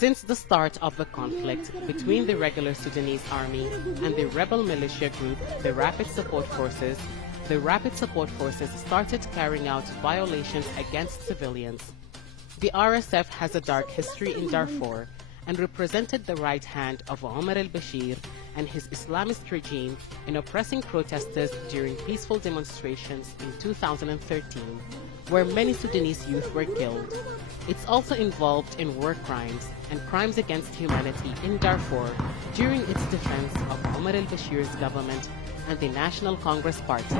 Since the start of the conflict between the regular Sudanese army and the rebel militia group, the Rapid Support Forces started carrying out violations against civilians. The RSF has a dark history in Darfur and represented the right hand of Omar al-Bashir and his Islamist regime in oppressing protesters during peaceful demonstrations in 2013, where many Sudanese youth were killed. It's also involved in war crimes and crimes against humanity in Darfur during its defense of Omar al-Bashir's government and the National Congress Party.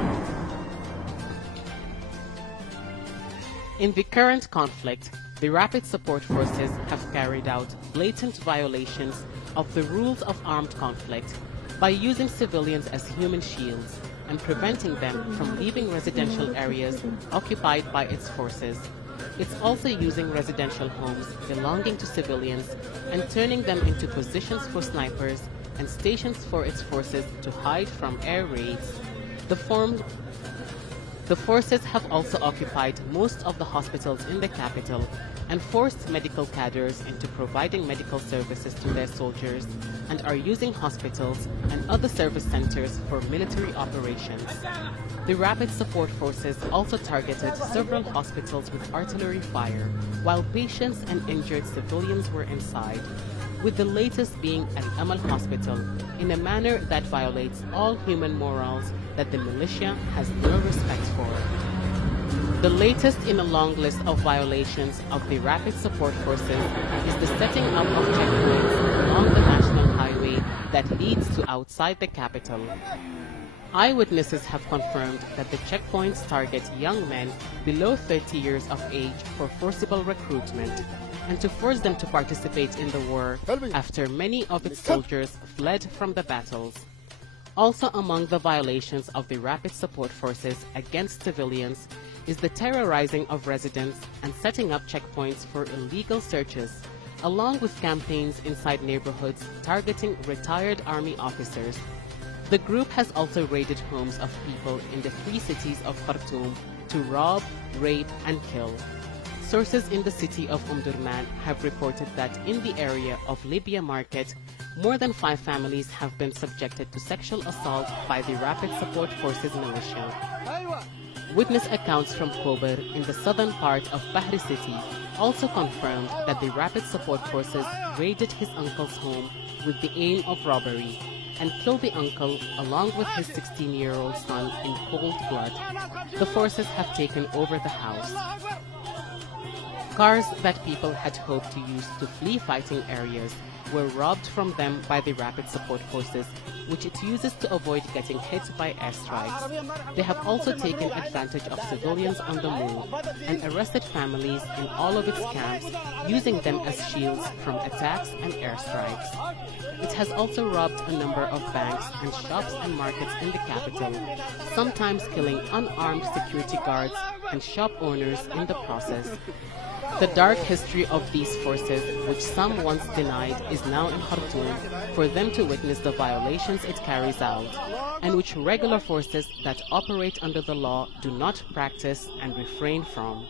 In the current conflict, the Rapid Support Forces have carried out blatant violations of the rules of armed conflict by using civilians as human shields and preventing them from leaving residential areas occupied by its forces. It's also using residential homes belonging to civilians and turning them into positions for snipers and stations for its forces to hide from air raids. The forces have also occupied most of the hospitals in the capital and forced medical cadres into providing medical services to their soldiers and are using hospitals and other service centers for military operations. The Rapid Support Forces also targeted several hospitals with artillery fire, while patients and injured civilians were inside, with the latest being Al-Amal Hospital, in a manner that violates all human morals that the militia has no respect for. The latest in a long list of violations of the Rapid Support Forces is the setting up of checkpoints along the national highway that leads to outside the capital. Eyewitnesses have confirmed that the checkpoints target young men below 30 years of age for forcible recruitment and to force them to participate in the war after many of its soldiers fled from the battles. Also among the violations of the Rapid Support Forces against civilians is the terrorizing of residents and setting up checkpoints for illegal searches, along with campaigns inside neighborhoods targeting retired army officers. The group has also raided homes of people in the 3 cities of Khartoum to rob, rape, and kill. Sources in the city of Durman have reported that in the area of Libya Market, more than 5 families have been subjected to sexual assault by the Rapid Support Forces militia. Witness accounts from Kober in the southern part of Bahri City also confirmed that the Rapid Support Forces raided his uncle's home with the aim of robbery and killed the uncle along with his 16-year-old son in cold blood. The forces have taken over the house. Cars that people had hoped to use to flee fighting areas were robbed from them by the Rapid Support Forces, which it uses to avoid getting hit by airstrikes. They have also taken advantage of civilians on the move and arrested families in all of its camps, using them as shields from attacks and airstrikes. It has also robbed a number of banks and shops and markets in the capital, sometimes killing unarmed security guards and shop owners in the process. The dark history of these forces, which some once denied, is now in Khartoum for them to witness the violations it carries out, and which regular forces that operate under the law do not practice and refrain from.